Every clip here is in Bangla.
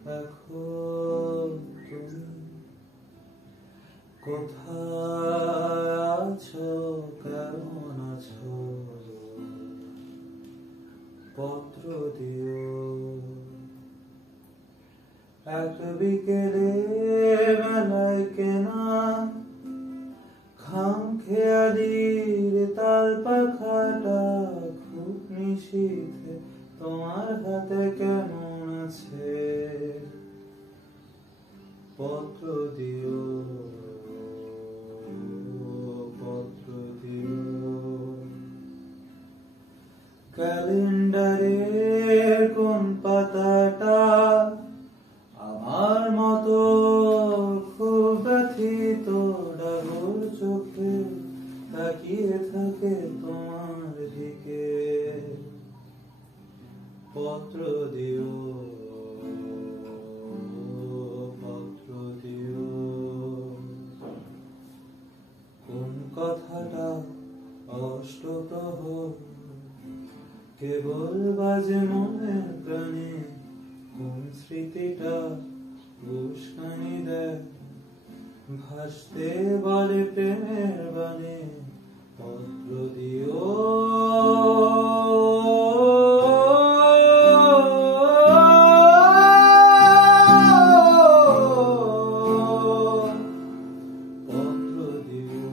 এখন তুমি কোথায় আছো, কেমন আছো? পত্র দিও। এক বিকেলে মেলায় কেনা খামখেয়ালির তাল পাখাটা খুব নিশীথে তোমার হাতে কেমন আছে? পত্র দিও, পত্র দিও। ক্যালেন্ডারের কোন পাতাটা আমার মতো খুব ব্যথিত ডাগর চোখে তাকিয়ে থাকে তোমার দিকে? পত্র দিও, পত্র দিও। কোন কথাটা অষ্টপ্রহর কেবল বাজে মনের প্রাণে? কোন স্মৃতিটা উস্কানি দেয় ভাসতে বলে প্রেমের বাণে? পত্র দিও, পত্র দিও।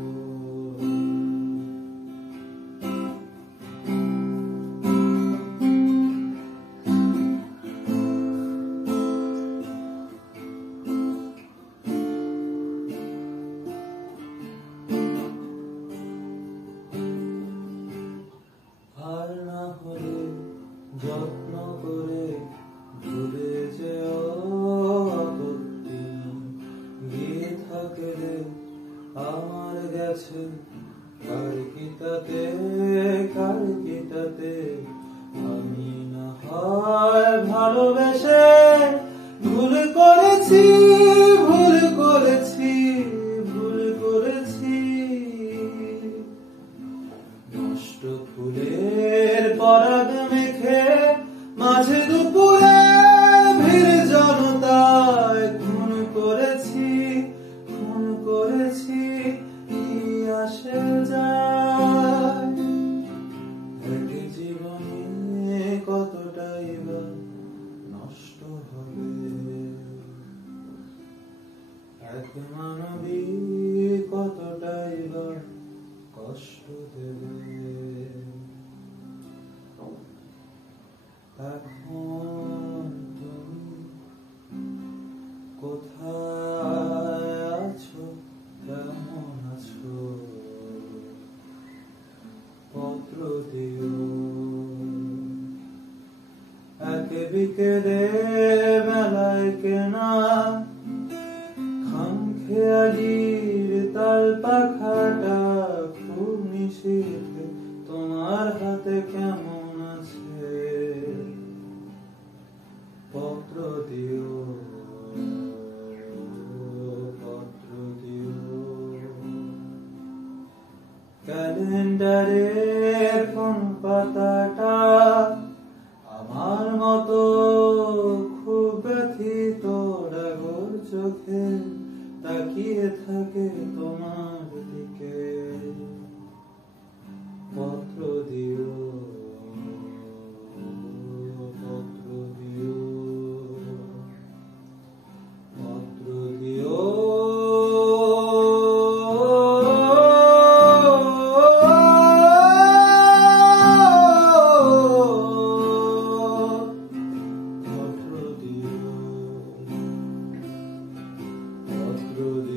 আর না হলে যত্ন করে ভুলে যেও আপত্তি গিয়ে থাকলে আমার গেছে কার কি তাতে? আমি না হয় ভালোবেসে ভুল করেছি, ভুল করেছি, ভুল করেছি। নষ্ট ফুলের পরাগ মেখে মাঝে দুপুরে ভিড় জনতায় খুন করেছি, খুন করেছি। কি আসে যায় এক জীবনে কতটাই বা নষ্ট হবে? এক মানবী কতটাই বা কষ্ট দেবে? এখন তুমি কোথায় আছো, কেমন আছো? পত্র দিও। এক বিকেলে মেলায় কেনা খামখেয়ালির তাল পাখাটা খুব নিশীথে তোমার হাতে কেমন আছে? পত্র দিও, পত্র দিও। ক্যালেন্ডারের কোন পাতাটা আমার মতো খুব ব্যথিত ডাগর চোখে তাকিয়ে থাকে তোমার দিকে? পত্র দিও, পত্র দিও, পত্র দিও। পত্র দিও, পত্র দিও।